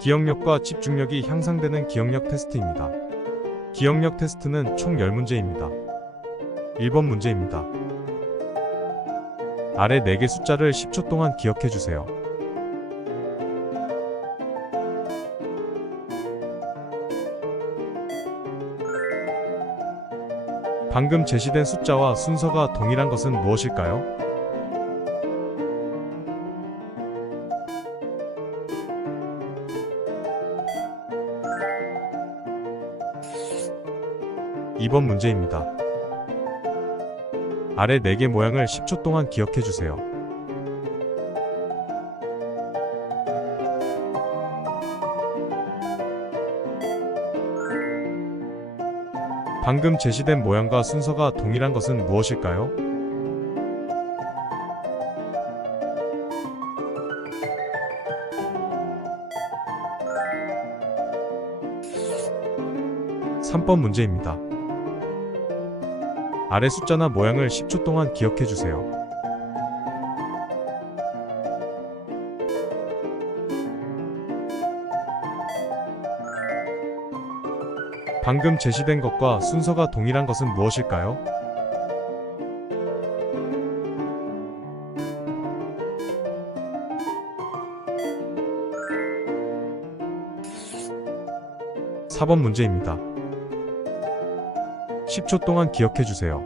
기억력과 집중력이 향상되는 기억력 테스트입니다. 기억력 테스트는 총 10문제입니다. 1번 문제입니다. 아래 4개 숫자를 10초 동안 기억해 주세요. 방금 제시된 숫자와 순서가 동일한 것은 무엇일까요? (2번) 문제입니다. 아래 4개 모양을 10초 동안 기억해 주세요. 방금 제시된 모양과 순서가 동일한 것은 무엇일까요? (3번) 문제입니다. 아래 숫자나 모양을 10초 동안 기억해 주세요. 방금 제시된 것과 순서가 동일한 것은 무엇일까요? (4번) 문제입니다. 10초 동안 기억해 주세요.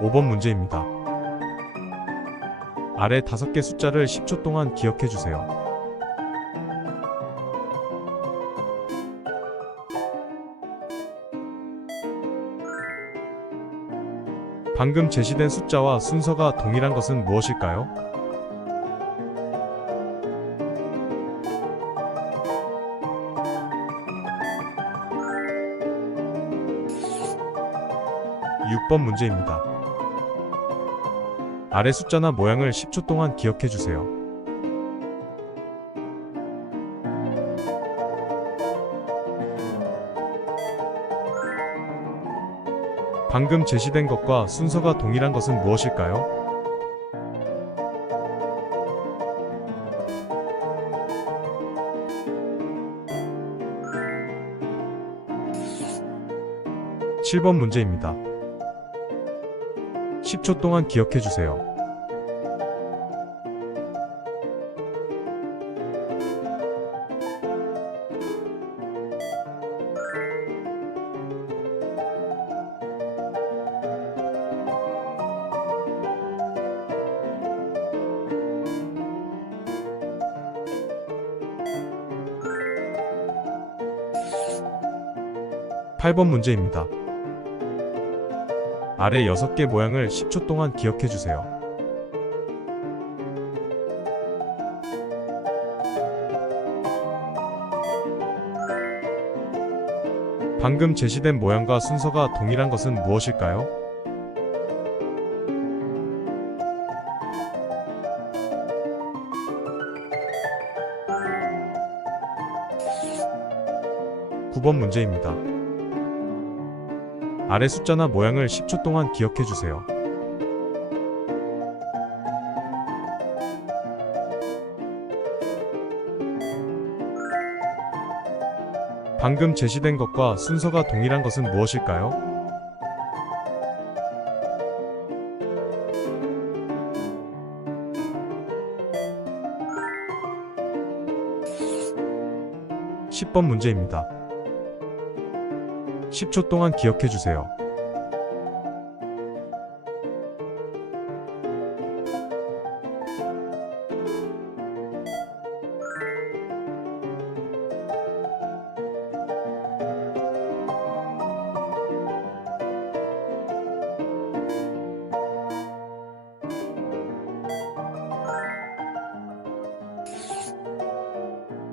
(5번) 문제입니다. 아래 5개 숫자를 10초 동안 기억해 주세요. 방금 제시된 숫자와 순서가 동일한 것은 무엇일까요? (6번) 문제입니다. 아래 숫자나 모양을 10초 동안 기억해 주세요. 방금 제시된 것과 순서가 동일한 것은 무엇일까요? (7번) 문제입니다. 10초 동안 기억해 주세요. (8번) 문제입니다. 아래 6개 모양을 10초 동안 기억해 주세요. 방금 제시된 모양과 순서가 동일한 것은 무엇일까요? (9번) 문제입니다. 아래 숫자나 모양을 10초 동안 기억해 주세요. 방금 제시된 것과 순서가 동일한 것은 무엇일까요? (10번) 문제입니다. 10초 동안 기억해 주세요.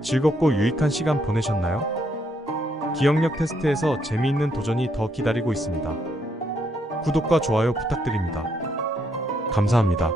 즐겁고 유익한 시간 보내셨나요? 기억력 테스트에서 재미있는 도전이 더 기다리고 있습니다. 구독과 좋아요 부탁드립니다. 감사합니다.